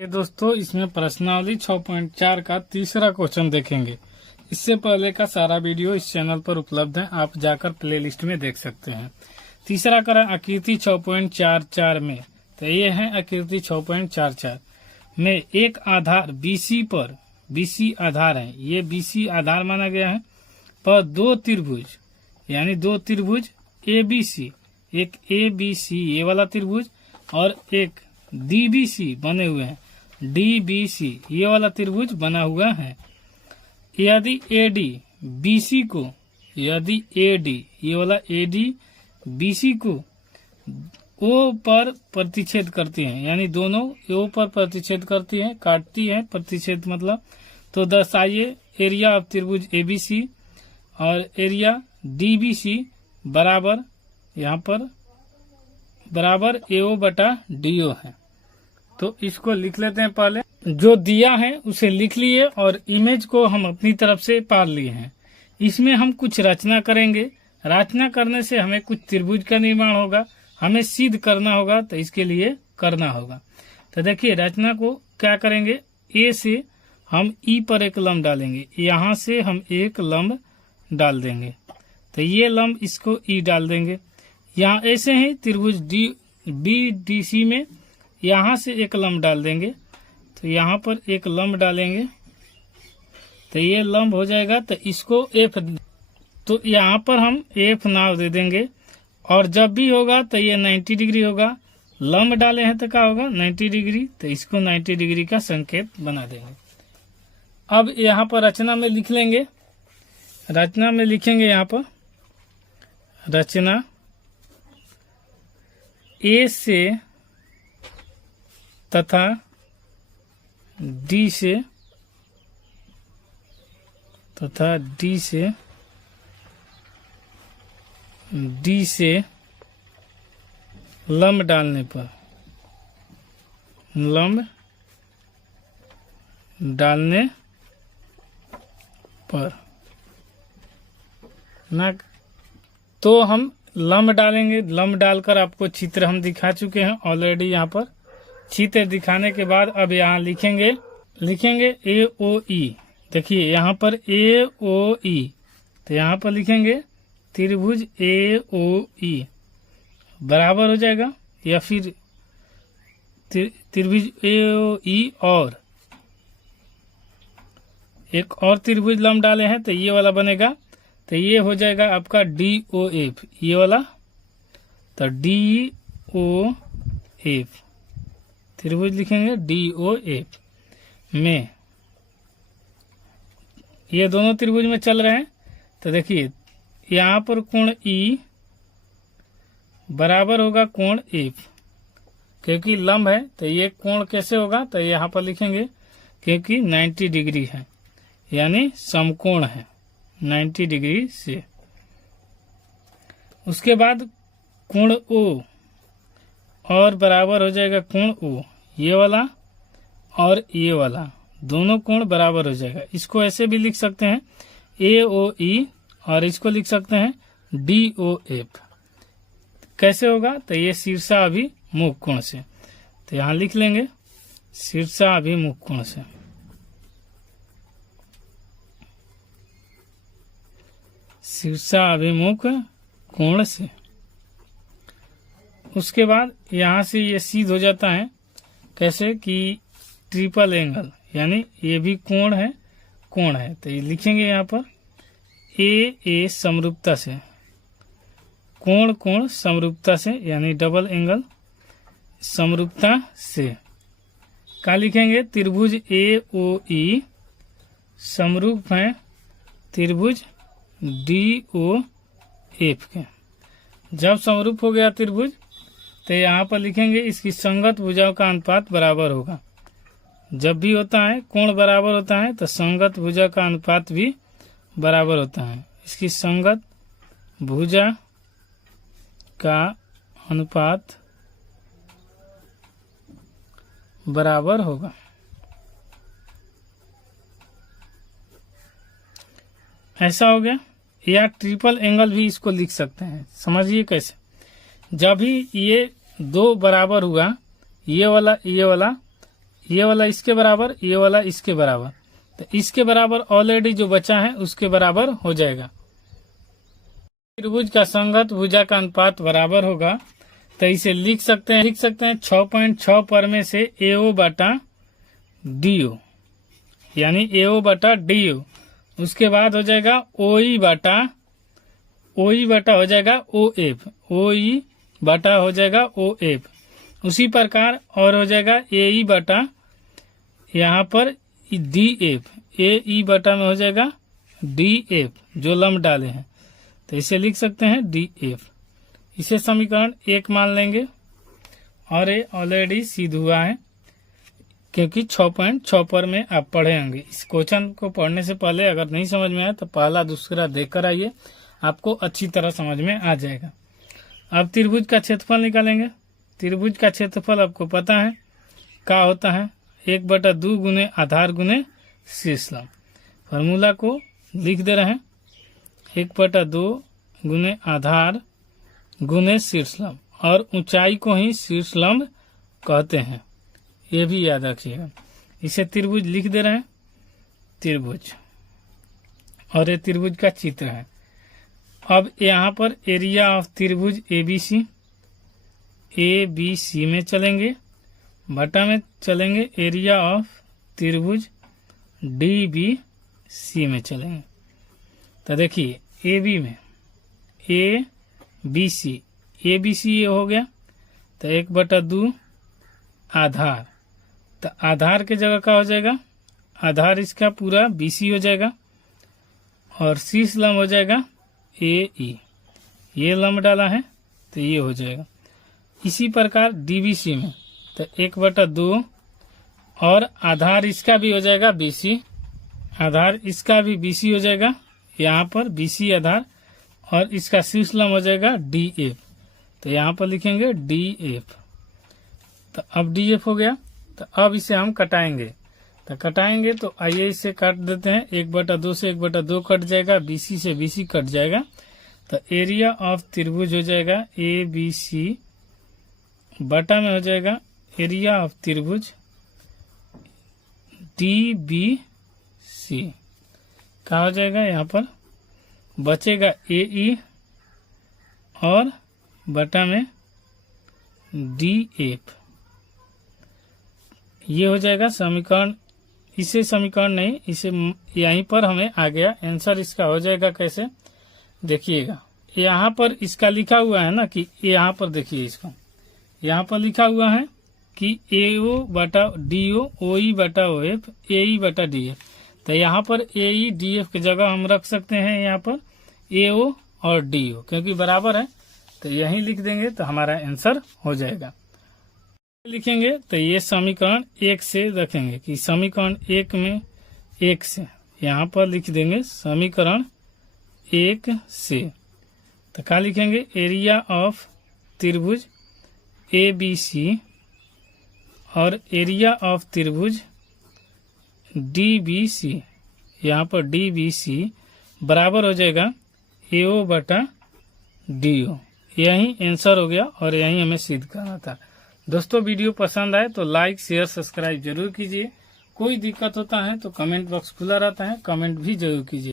ये दोस्तों इसमें प्रश्नावली 6.4 का तीसरा क्वेश्चन देखेंगे। इससे पहले का सारा वीडियो इस चैनल पर उपलब्ध है, आप जाकर प्लेलिस्ट में देख सकते हैं। तीसरा करें आकृति 6.44 में, तो ये है आकृति 6.44 में एक आधार BC पर, BC आधार है, ये BC आधार माना गया है, पर दो त्रिभुज यानी दो त्रिभुज ABC, एक ABC ये वाला त्रिभुज और एक DBC बने हुए हैं, DBC ये वाला त्रिभुज बना हुआ है। यदि AD BC को, यदि AD ये वाला AD BC को O पर प्रतिच्छेद करती हैं, यानी दोनों O पर प्रतिच्छेद करती हैं, काटती है, प्रतिच्छेद मतलब, तो दर्शाइए एरिया ऑफ त्रिभुज ABC और एरिया DBC बराबर, यहाँ पर बराबर AO बटा DO है। तो इसको लिख लेते हैं। पहले जो दिया है उसे लिख लिए और इमेज को हम अपनी तरफ से पार लिए हैं। इसमें हम कुछ रचना करेंगे। रचना करने से हमें कुछ त्रिभुज का निर्माण होगा, हमें सिद्ध करना होगा, तो इसके लिए करना होगा। तो देखिए रचना को क्या करेंगे, A से हम E पर एक लंब डालेंगे, यहाँ से हम एक लंब डाल देंगे, तो ये लंब इसको E डाल देंगे। यहाँ ऐसे ही त्रिभुज BDC में यहाँ से एक लंब डाल देंगे, तो यहाँ पर एक लंब डालेंगे, तो ये लंब हो जाएगा। तो इसको F, तो यहाँ पर हम F नाम दे देंगे और जब भी होगा तो ये 90 डिग्री होगा। लंब डाले हैं तो क्या होगा 90 डिग्री, तो इसको 90 डिग्री का संकेत बना देंगे। अब यहाँ पर रचना में लिख लेंगे, रचना में लिखेंगे यहाँ पर रचना A से तथा D से तथा D से लंब डालने पर, लंब डालने पर ना, तो हम लंब डालेंगे। लंब डालकर आपको चित्र हम दिखा चुके हैं ऑलरेडी। यहाँ पर चित्र दिखाने के बाद अब यहाँ लिखेंगे AOE। देखिए यहाँ पर AOE, तो यहाँ पर लिखेंगे त्रिभुज AOE बराबर हो जाएगा, या फिर त्रिभुज AOE और एक और त्रिभुज लंब डाले हैं, तो ये वाला बनेगा, तो ये हो जाएगा आपका DOF ये वाला, तो DOF त्रिभुज लिखेंगे DOF में, ये दोनों त्रिभुज में चल रहे हैं। तो देखिए यहाँ पर कोण E बराबर होगा कोण F, क्योंकि लंब है तो ये कोण कैसे होगा, तो यहाँ पर लिखेंगे क्योंकि 90 डिग्री है, यानी समकोण है 90 डिग्री से। उसके बाद कोण O और बराबर हो जाएगा कोण O, ये वाला और ये वाला दोनों कोण बराबर हो जाएगा। इसको ऐसे भी लिख सकते हैं AOE और इसको लिख सकते हैं DOF। कैसे होगा, तो ये शीर्षाभिमुख कोण से, तो यहाँ लिख लेंगे शीर्षाभिमुख कोण से। शीर्षाभिमुख कोण से। उसके बाद यहाँ से ये सिद्ध हो जाता है, कैसे कि ट्रिपल एंगल, यानी ये भी कोण है, तो ये लिखेंगे यहाँ पर A समरूपता से, कोण समरूपता से, यानी डबल एंगल समरूपता से। क्या लिखेंगे, त्रिभुज AOE समरूप है त्रिभुज DOF के। जब समरूप हो गया त्रिभुज, तो यहाँ पर लिखेंगे इसकी संगत भुजाओं का अनुपात बराबर होगा। जब भी होता है कोण बराबर होता है, तो संगत भुजा का अनुपात भी बराबर होता है। इसकी संगत भुजा का अनुपात बराबर होगा। ऐसा हो गया। या ट्रिपल एंगल भी इसको लिख सकते हैं, समझिए कैसे। जब भी ये दो बराबर हुआ, ये वाला ये वाला इसके बराबर, ये वाला इसके बराबर, तो इसके बराबर ऑलरेडी जो बचा है उसके बराबर हो जाएगा। त्रिभुज का संगत भुजा का अनुपात बराबर होगा, तो इसे लिख सकते हैं 6.6 पर में से AO बटा DO, यानी AO बटा DO। उसके बाद हो जाएगा OE बटा हो जाएगा OF, OE बटा हो जाएगा OF। उसी प्रकार और हो जाएगा AE बटा यहाँ पर DF, AE बटा में हो जाएगा DF, जो लम्ब डाले हैं, तो इसे लिख सकते हैं DF। इसे समीकरण 1 मान लेंगे और ये ऑलरेडी सिद्ध हुआ है, क्योंकि 6.6 पर में आप पढ़े होंगे। इस क्वेश्चन को पढ़ने से पहले अगर नहीं समझ में आया तो पहला दूसरा देखकर आइए, आपको अच्छी तरह समझ में आ जाएगा। अब त्रिभुज का क्षेत्रफल निकालेंगे। त्रिभुज का क्षेत्रफल आपको पता है क्या होता है, 1/2 गुने आधार गुने शीर्षलंब। फॉर्मूला को लिख दे रहे हैं, 1/2 गुने आधार गुने शीर्षलंब, और ऊंचाई को ही शीर्षलंब कहते हैं, ये भी याद रखिएगा। इसे त्रिभुज लिख दे रहे हैं, त्रिभुज, और ये त्रिभुज का चित्र है। अब यहाँ पर एरिया ऑफ त्रिभुज ABC में चलेंगे, बटा में चलेंगे एरिया ऑफ त्रिभुज DBC में चलेंगे। तो देखिए AB में ABC ये हो गया, तो 1/2 आधार, तो आधार के जगह क्या हो जाएगा, आधार इसका पूरा BC हो जाएगा, और शीर्ष लंब हो जाएगा AE, ये लंब डाला है तो ये हो जाएगा। इसी प्रकार DBC में तो 1/2 और आधार इसका भी हो जाएगा BC, आधार इसका भी BC हो जाएगा, यहाँ पर BC आधार, और इसका शीर्ष लंब हो जाएगा DF, तो यहाँ पर लिखेंगे DF। तो अब DF हो गया, तो अब इसे हम कटाएंगे, तो आइए इसे काट देते हैं। 1/2 से 1/2 कट जाएगा, BC से BC कट जाएगा, तो एरिया ऑफ त्रिभुज हो जाएगा ABC बटा में हो जाएगा एरिया ऑफ त्रिभुज DBC। क्या हो जाएगा, यहाँ पर बचेगा AE और बटा में DF, ये हो जाएगा समीकरण। इसे समीकरण नहीं, इसे यहीं पर हमें आ गया आंसर। इसका हो जाएगा कैसे, देखिएगा, यहाँ पर इसका लिखा हुआ है ना कि यहाँ पर देखिए, इसका यहाँ पर लिखा हुआ है कि AO बटा DO, OE बटा OF, AE बटा DF। तो यहाँ पर AE DF की जगह हम रख सकते हैं यहाँ पर AO और DO, क्योंकि बराबर है, तो यहीं लिख देंगे तो हमारा आंसर हो जाएगा। लिखेंगे तो ये समीकरण 1 से रखेंगे कि समीकरण 1 में 1 से यहाँ पर लिख देंगे समीकरण 1 से। तो क्या लिखेंगे, एरिया ऑफ त्रिभुज ABC और एरिया ऑफ त्रिभुज DBC, यहाँ पर DBC बराबर हो जाएगा AO बटा DO। यही आंसर हो गया और यही हमें सिद्ध करना था। दोस्तों वीडियो पसंद आए तो लाइक शेयर सब्सक्राइब जरूर कीजिए। कोई दिक्कत होता है तो कमेंट बॉक्स खुला रहता है, कमेंट भी जरूर कीजिए।